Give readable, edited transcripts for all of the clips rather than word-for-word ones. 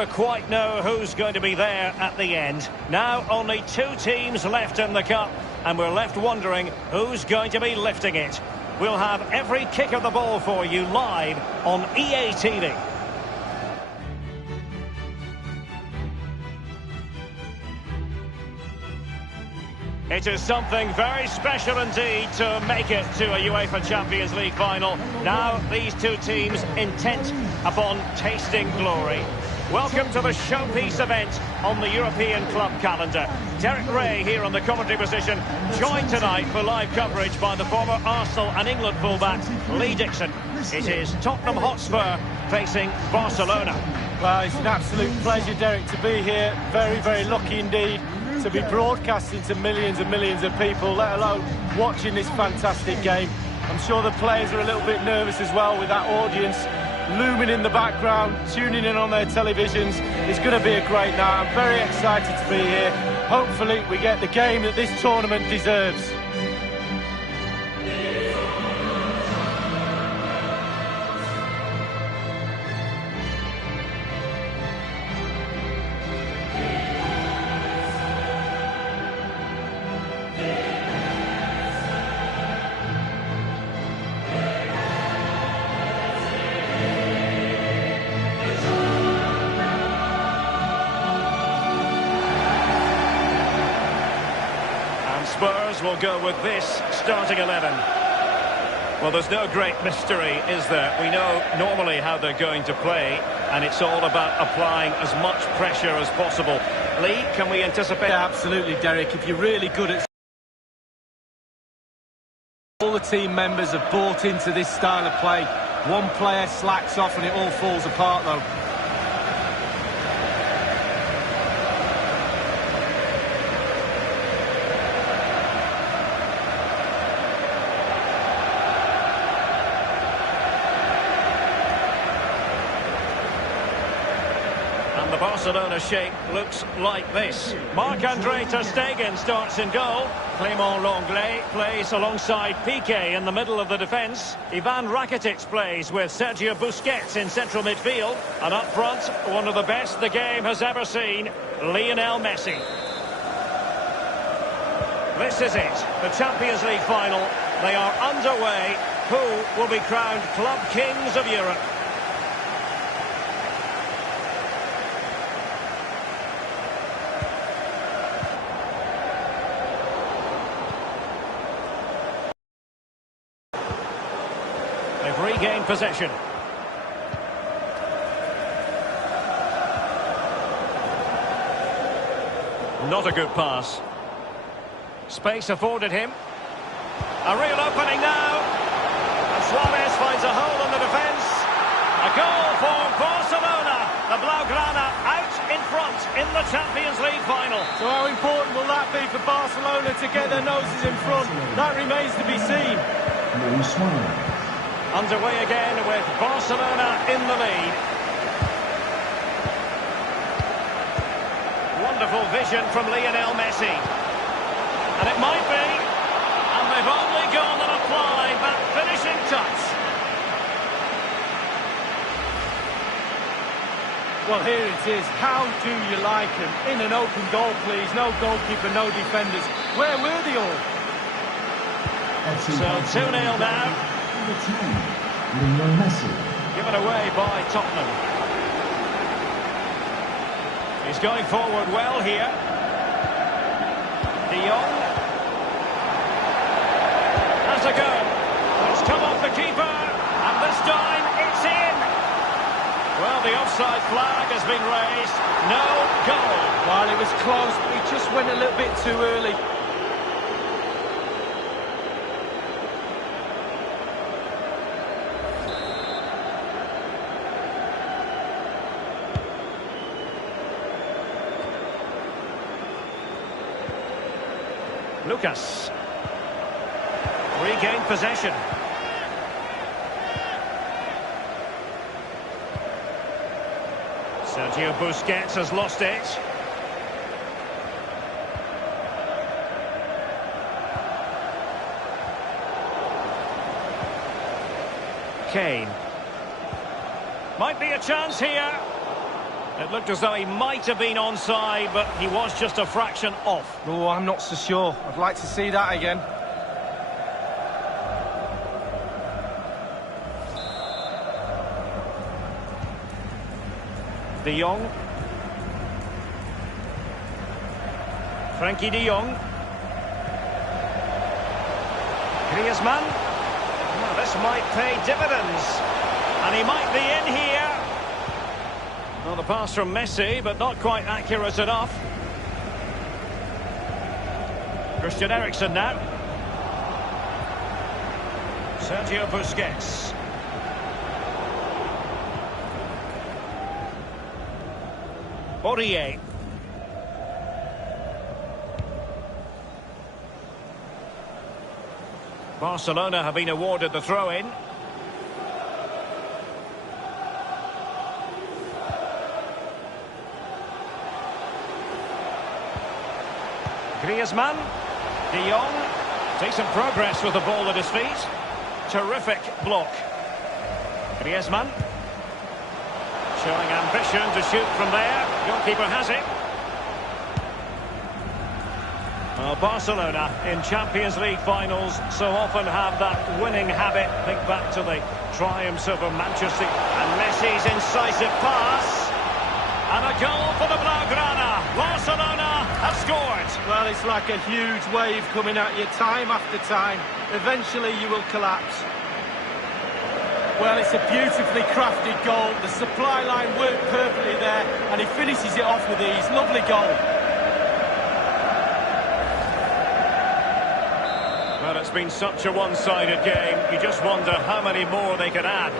never quite know who's going to be there at the end. Now only two teams left in the cup, and we're left wondering who's going to be lifting it. We'll have every kick of the ball for you live on EA TV. It is something very special indeed to make it to a UEFA Champions League final. Now these two teams intent upon tasting glory. Welcome to the showpiece event on the European club calendar. Derek Ray here on the commentary position, joined tonight for live coverage by the former Arsenal and England fullback Lee Dixon. It is Tottenham Hotspur facing Barcelona. Well, it's an absolute pleasure, Derek, to be here. Very, very lucky indeed to be broadcasting to millions and millions of people, let alone watching this fantastic game. I'm sure the players are a little bit nervous as well with that audience looming in the background, tuning in on their televisions. It's going to be a great night. I'm very excited to be here. Hopefully we get the game that this tournament deserves. Spurs will go with this starting 11. Well, there's no great mystery, is there? We know normally how they're going to play, and it's all about applying as much pressure as possible. Lee, can we anticipate? Yeah, absolutely, Derek. If you're really good at... All the team members have bought into this style of play. One player slacks off and it all falls apart, though. The Barcelona shape looks like this. Marc-Andre ter Stegen starts in goal. Clément Lenglet plays alongside Piqué in the middle of the defence. Ivan Rakitic plays with Sergio Busquets in central midfield. And up front, one of the best the game has ever seen, Lionel Messi. This is it, the Champions League final. They are underway. Who will be crowned Club Kings of Europe? They've regained possession. Not a good pass. Space afforded him. A real opening now. And Suarez finds a hole in the defence. A goal for Barcelona. The Blaugrana out in front in the Champions League final. So how important will that be for Barcelona to get their noses in front? That remains to be seen. Underway again with Barcelona in the lead. Wonderful vision from Lionel Messi. And it might be. And they've only gone and applied that finishing touch. Well, here it is. How do you like him? In an open goal, please. No goalkeeper, no defenders. Where were they all? So 2-0 now. Given away by Tottenham. He's going forward well here. De Jong has a go. It's come off the keeper, and this time it's in. Well, the offside flag has been raised. No goal. Well, it was close, but he just went a little bit too early. Lucas. Regained possession. Sergio Busquets has lost it. Kane. Might be a chance here. It looked as though he might have been onside, but he was just a fraction off. Oh, I'm not so sure. I'd like to see that again. De Jong. Frankie de Jong. Griezmann. Well, this might pay dividends. And he might be in here. Well, the pass from Messi, but not quite accurate enough. Christian Eriksen now. Sergio Busquets. Aurier. Barcelona have been awarded the throw-in. Griezmann. De Jong. Decent progress with the ball at his feet. Terrific block. Griezmann. Showing ambition to shoot from there. Goalkeeper has it. Well, Barcelona in Champions League finals so often have that winning habit. Think back to the triumphs over Manchester. And Messi's incisive pass. And a goal for the Blaugrana. Barcelona have scored. Well, it's like a huge wave coming at you time after time. Eventually you will collapse. Well, it's a beautifully crafted goal. The supply line worked perfectly there, and he finishes it off with ease. Lovely goal. Well, it's been such a one-sided game. You just wonder how many more they could add.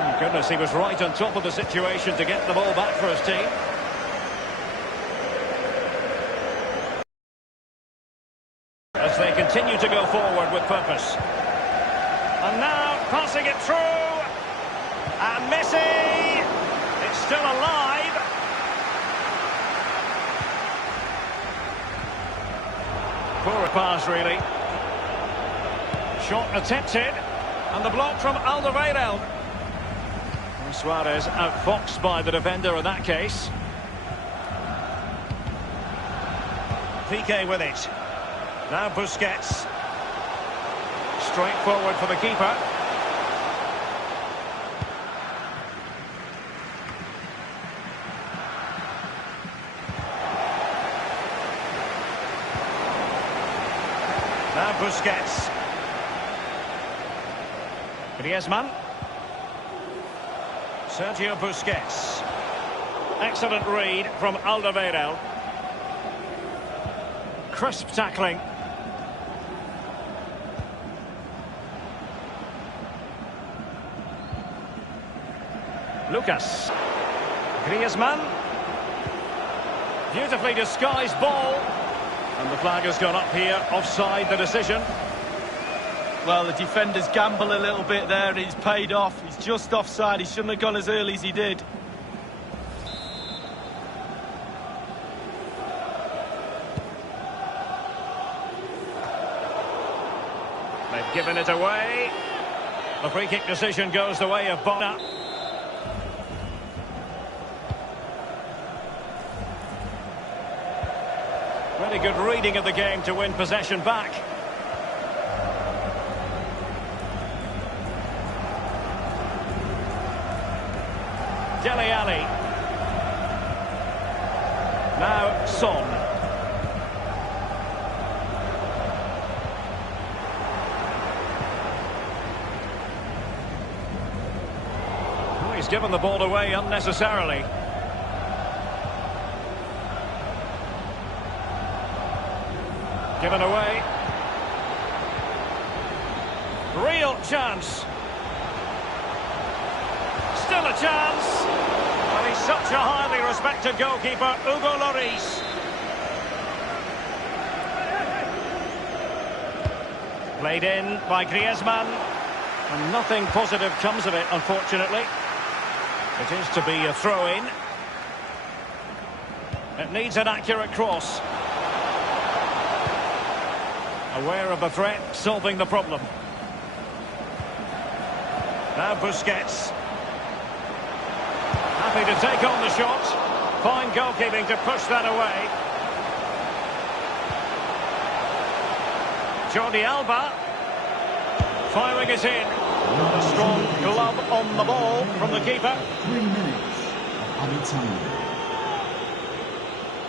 Oh, goodness, he was right on top of the situation to get the ball back for his team. As they continue to go forward with purpose. And now, passing it through. And Messi! It's still alive. Poor pass, really. Shot attempted. And the block from Alderweireld. Suarez outfoxed by the defender in that case. Piqué with it. Now Busquets. Straight forward for the keeper. Now Busquets. Griezmann. Sergio Busquets. Excellent read from Alderweireld. Crisp tackling. Lucas. Griezmann. Beautifully disguised ball. And the flag has gone up here, offside the decision. Well, the defenders gamble a little bit there, and he's paid off. He's just offside. He shouldn't have gone as early as he did. They've given it away. The free kick decision goes the way of Bona. Really good reading of the game to win possession back. Dele Alli. Now Son. Oh, he's given the ball away unnecessarily. Given away. Real chance. Still a chance. And he's such a highly respected goalkeeper, Hugo Lloris. Played in by Griezmann. And nothing positive comes of it, unfortunately. It is to be a throw-in. It needs an accurate cross. Aware of the threat, solving the problem. Now Busquets. Happy to take on the shot. Fine goalkeeping to push that away. Jordi Alba. Firing it in. A strong glove on the ball from the keeper. 3 minutes of added time.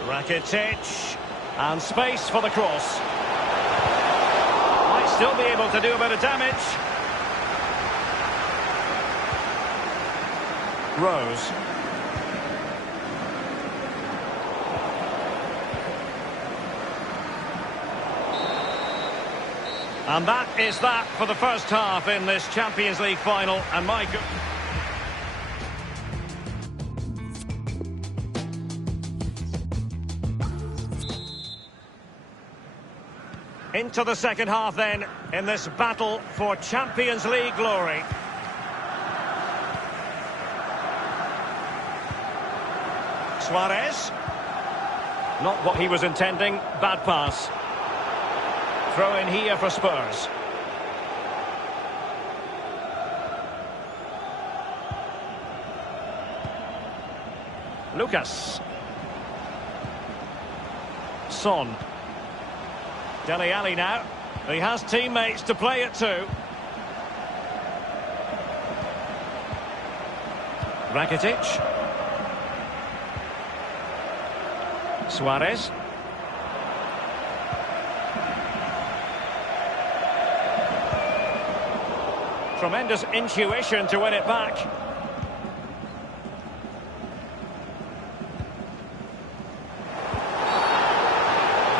Rakitic. And space for the cross. Might still be able to do a bit of damage. Rose. And that is that for the first half in this Champions League final. And my good... Into the second half then, in this battle for Champions League glory. Suarez. Not what he was intending, bad pass. Throw in here for Spurs. Lucas. Son. Dele Alli now. He has teammates to play it to. Rakitic. Suarez. Tremendous intuition to win it back.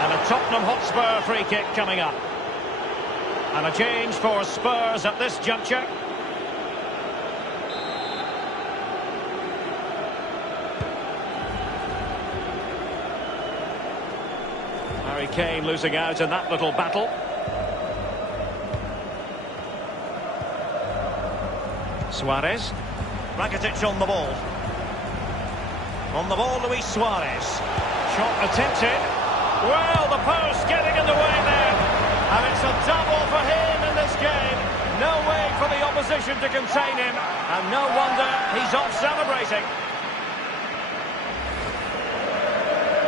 And a Tottenham Hotspur free kick coming up. And a change for Spurs at this juncture. Harry Kane losing out in that little battle. Suarez. Rakitic on the ball. On the ball, Luis Suarez. Shot attempted. Well, the post getting in the way there. And it's a double for him in this game. No way for the opposition to contain him. And no wonder he's off celebrating.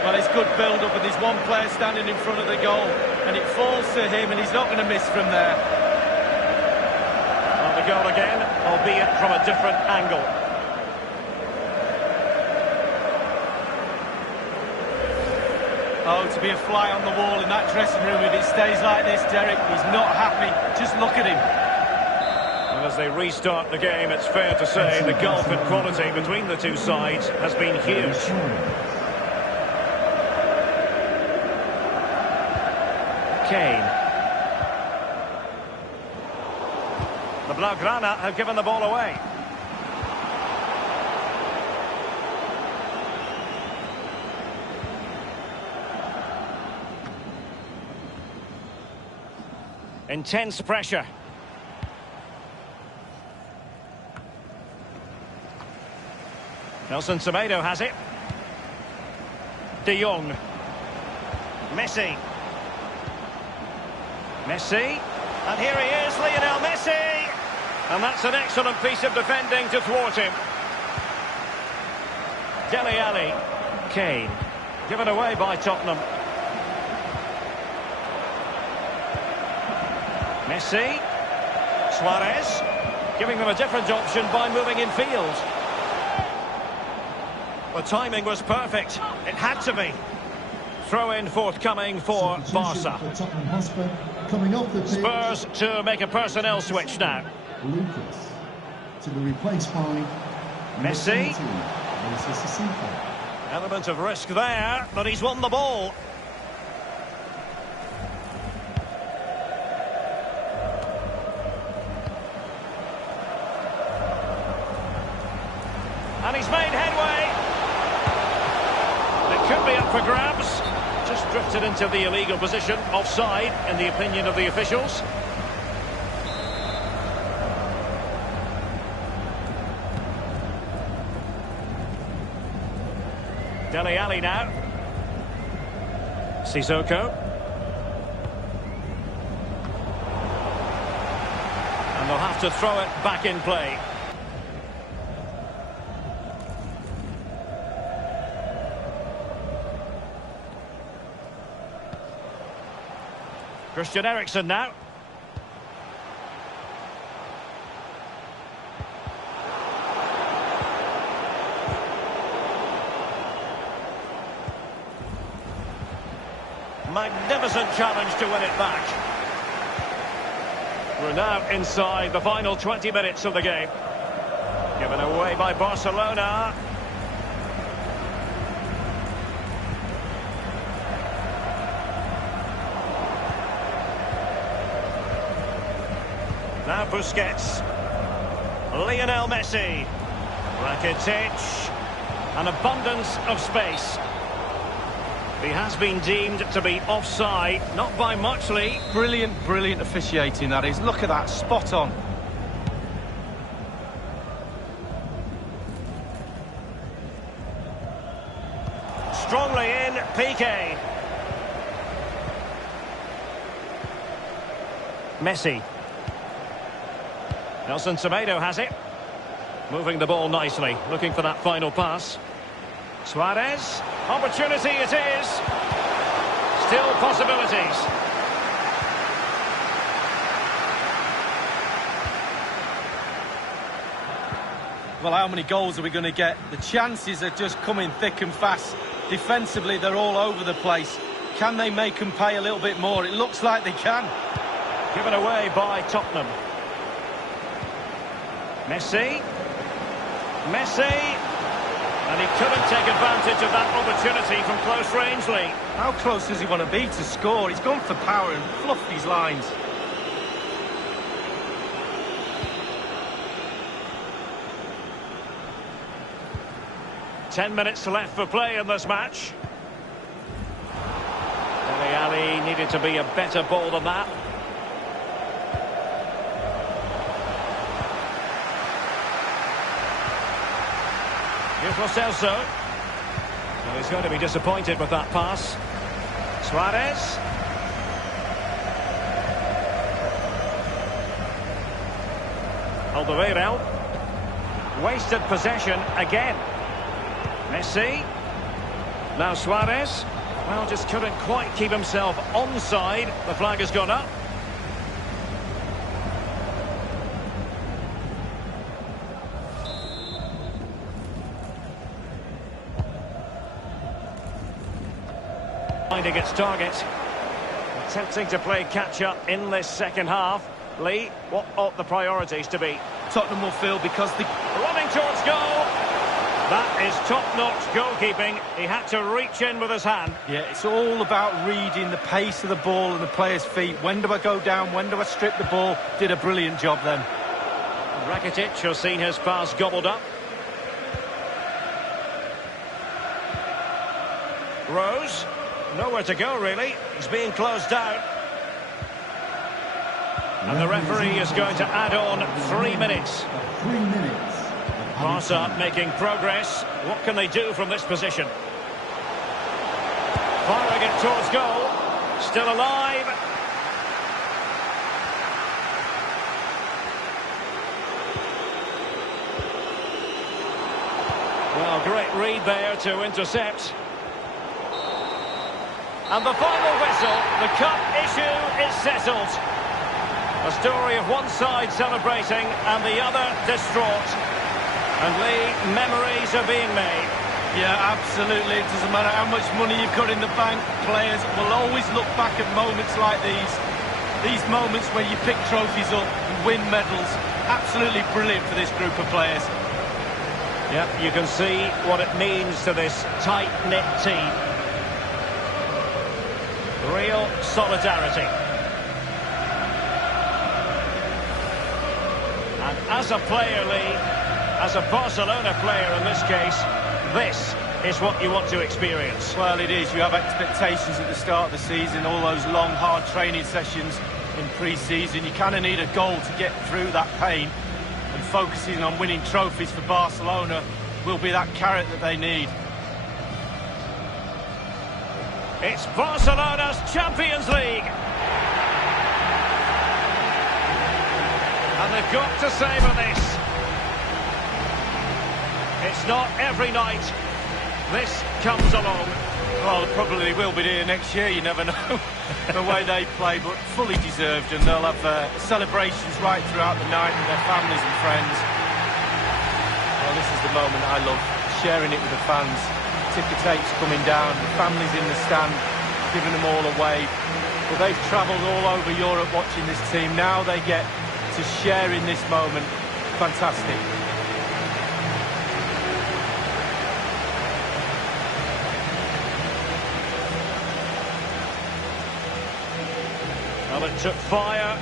Well, it's good build-up, and there's one player standing in front of the goal. And it falls to him, and he's not going to miss from there. On the goal again, albeit from a different angle. Oh, to be a fly on the wall in that dressing room if it stays like this, Derek. He's not happy. Just look at him. And as they restart the game, it's fair to say the gulf in quality between the two sides has been huge. Kane. The Blaugrana have given the ball away. Intense pressure. Nelson Semedo has it. De Jong. Messi. Messi. And here he is, Lionel Messi. And that's an excellent piece of defending to thwart him. Dele Alli. Kane. Given away by Tottenham. Messi. Suarez. Giving them a different option by moving in field. The timing was perfect. It had to be. Throw-in forthcoming for Barca. Coming off the pitch. Spurs to make a personnel switch now. Lucas to be replaced by Messi. Element of risk there, but he's won the ball. And he's made headway. It could be up for grabs. Just drifted into the illegal position, offside, in the opinion of the officials. Dele Alli now. Sissoko. And They'll have to throw it back in play. Christian Eriksen now. Magnificent challenge to win it back. We're now inside the final 20 minutes of the game. Given away by Barcelona. Now Busquets. Lionel Messi. Rakitic. An abundance of space. He has been deemed to be offside, not by much, Lee. Brilliant, brilliant officiating, that is. Look at that, spot on. Strongly in, Piqué. Messi. Nelson Semedo has it. Moving the ball nicely, looking for that final pass. Suarez. Opportunity it is. Still possibilities. Well, how many goals are we going to get? The chances are just coming thick and fast. Defensively, they're all over the place. Can they make them pay a little bit more? It looks like they can. Given away by Tottenham. Messi. Messi. And he couldn't take advantage of that opportunity from close range, Lee. How close does he want to be to score? He's gone for power and fluffed these lines. Ten minutes left for play in this match. Dele Alli needed to be a better ball than that. Here's Lo Celso. Well, he's going to be disappointed with that pass. Suarez. Alderweireld. Wasted possession again. Messi. Now Suarez. Well, just couldn't quite keep himself onside. The flag has gone up. Finding its target. Attempting to play catch-up in this second half. Lee, what ought the priorities to be? Tottenham will feel because the... Running towards goal. That is top-notch goalkeeping. He had to reach in with his hand. Yeah, it's all about reading the pace of the ball and the player's feet. When do I go down? When do I strip the ball? Did a brilliant job then. Rakitic has seen his pass gobbled up. Rose. Nowhere to go, really. He's being closed down. And the referee is going to add on 3 minutes. 3 minutes. Barca making progress. What can they do from this position? Firing it towards goal. Still alive. Well, great read there to intercept. And the final whistle, the cup issue is settled. A story of one side celebrating and the other distraught. And Lee, memories are being made. Yeah, absolutely. It doesn't matter how much money you've got in the bank. Players will always look back at moments like these. These moments where you pick trophies up and win medals. Absolutely brilliant for this group of players. Yeah, you can see what it means to this tight-knit team. Real solidarity. And as a player, Lee, as a Barcelona player in this case, this is what you want to experience. Well, it is. You have expectations at the start of the season, all those long, hard training sessions in pre-season. You kind of need a goal to get through that pain, and focusing on winning trophies for Barcelona will be that carrot that they need. It's Barcelona's Champions League. And they've got to savour this. It's not every night this comes along. Well, they probably will be here next year, you never know, the way they play, but fully deserved, and they'll have celebrations right throughout the night with their families and friends. Well, this is the moment I love, sharing it with the fans. Ticker tapes coming down, the families in the stand, giving them all a wave. Well, they've travelled all over Europe watching this team. Now they get to share in this moment. Fantastic. Well, it took fire.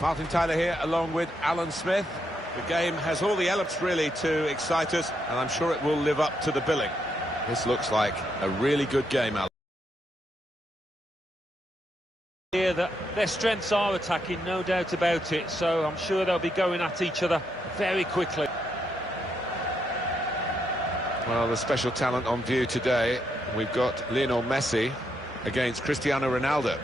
Martin Tyler here along with Alan Smith. The game has all the elements really to excite us, and I'm sure it will live up to the billing. This looks like a really good game, Alan. That their strengths are attacking, no doubt about it, so I'm sure they'll be going at each other very quickly. Well, the special talent on view today, we've got Lionel Messi against Cristiano Ronaldo.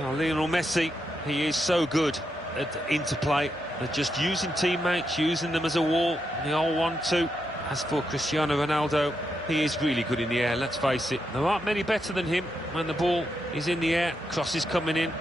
Now, Lionel Messi, he is so good at interplay, at just using teammates, using them as a wall, the old 1-2. As for Cristiano Ronaldo, he is really good in the air, let's face it. There aren't many better than him when the ball is in the air, crosses coming in.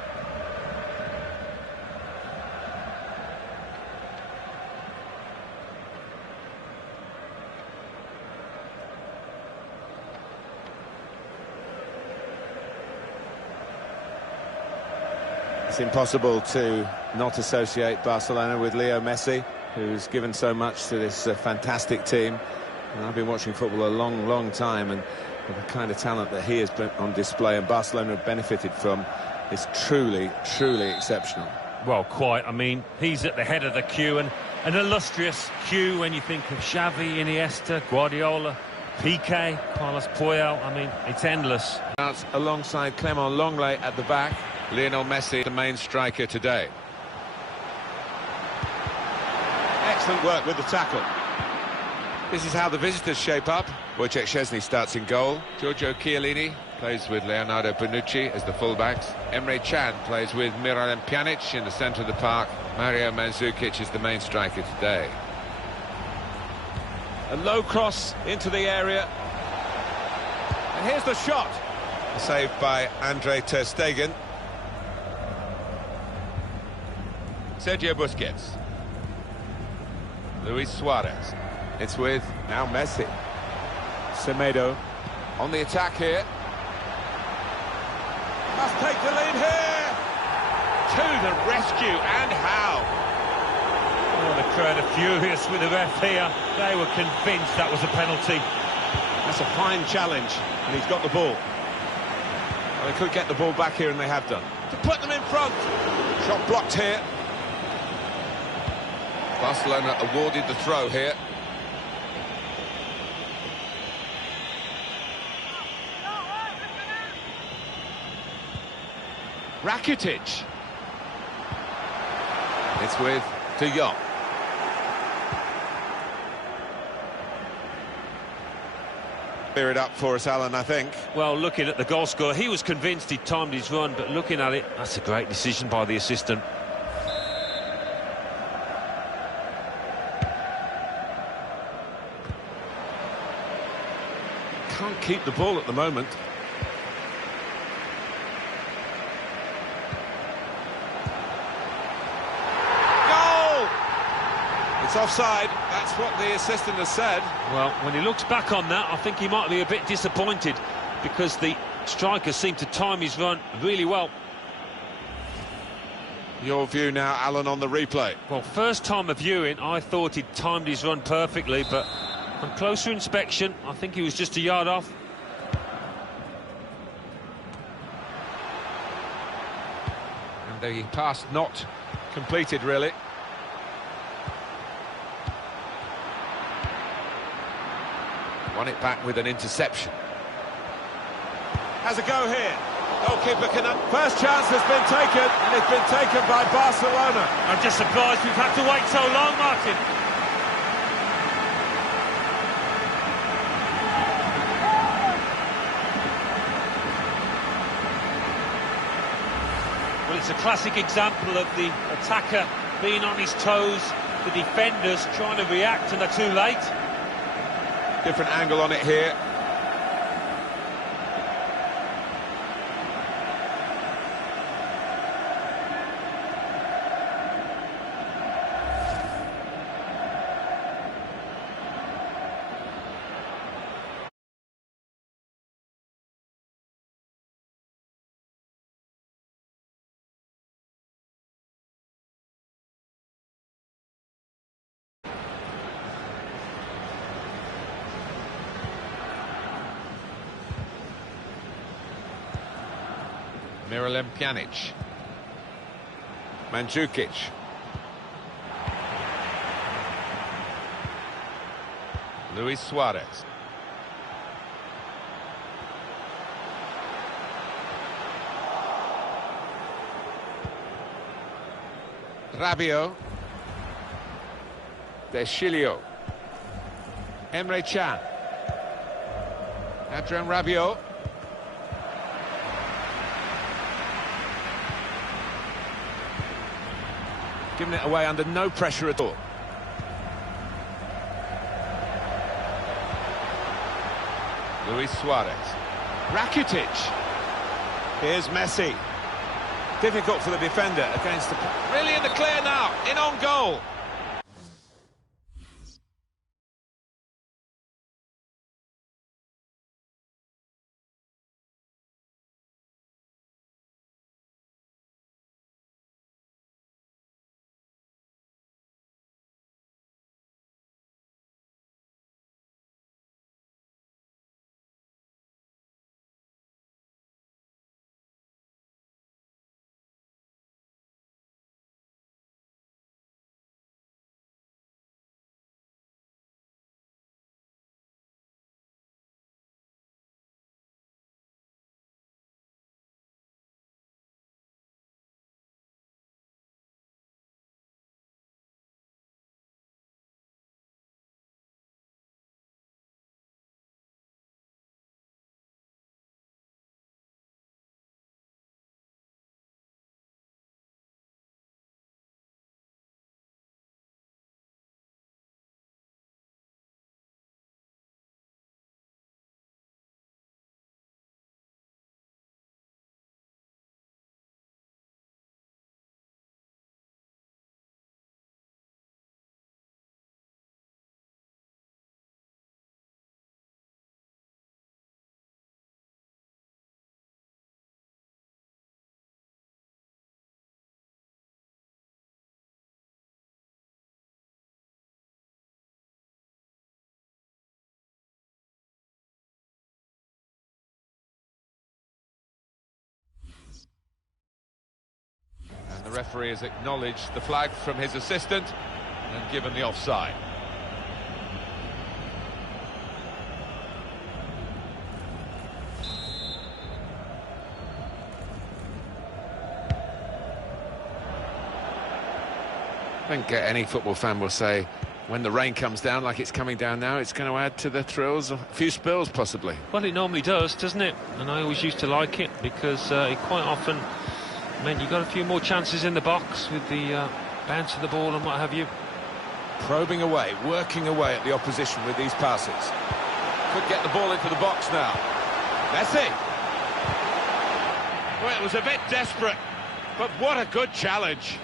It's impossible to not associate Barcelona with Leo Messi, who's given so much to this fantastic team. And I've been watching football a long, long time, and the kind of talent that he has been on display and Barcelona have benefited from is truly, truly exceptional. Well, quite. I mean, he's at the head of the queue, and an illustrious queue when you think of Xavi, Iniesta, Guardiola, Piqué, Carlos Puyol. I mean, it's endless. Alongside Clement Lenglet at the back, Lionel Messi, the main striker today. Excellent work with the tackle. This is how the visitors shape up. Wojciech Szczesny starts in goal. Giorgio Chiellini plays with Leonardo Bonucci as the fullbacks. Emre Can plays with Miralem Pjanic in the centre of the park. Mario Mandzukic is the main striker today. A low cross into the area. And here's the shot. Saved by Andre ter Stegen. Sergio Busquets. Luis Suarez. It's with now Messi. Semedo on the attack here. Must take the lead here. To the rescue, and how? Oh, the crowd are furious with the ref here. They were convinced that was a penalty. That's a fine challenge, and he's got the ball. Well, they could get the ball back here, and they have done. To put them in front. Shot blocked here. Barcelona awarded the throw here. Rakitic. It's with De Jong. Clear it up for us, Alan, I think. Well, looking at the goal scorer, he was convinced he'd timed his run, but looking at it, that's a great decision by the assistant. Can't keep the ball at the moment. Goal! It's offside. That's what the assistant has said. Well, when he looks back on that, I think he might be a bit disappointed because the striker seemed to time his run really well. Your view now, Alan, on the replay. Well, first time of viewing, I thought he'd timed his run perfectly, but on closer inspection, I think he was just a yard off. And the pass not completed, really. Won it back with an interception. Has a go here. Goalkeeper can... First chance has been taken, and it's been taken by Barcelona. I'm just surprised we've had to wait so long, Martin. Well, it's a classic example of the attacker being on his toes, the defenders trying to react and they're too late. Different angle on it here. Miralem Pjanic. Mandzukic. Luis Suarez. Rabiot. Deschilio. Emre Can. Adrien Rabiot. Giving it away under no pressure at all. Luis Suarez. Rakitic. Here's Messi. Difficult for the defender against the... Really in the clear now, in on goal. referee has acknowledged the flag from his assistant and given the offside. I think any football fan will say, when the rain comes down like it's coming down now, it's going to add to the thrills, a few spills possibly. Well, it normally does, doesn't it? And I always used to like it because it quite often meant you got a few more chances in the box with the bounce of the ball and what have you. Probing away, working away at the opposition with these passes. Could get the ball into the box now. Messi! Well, it was a bit desperate, but what a good challenge.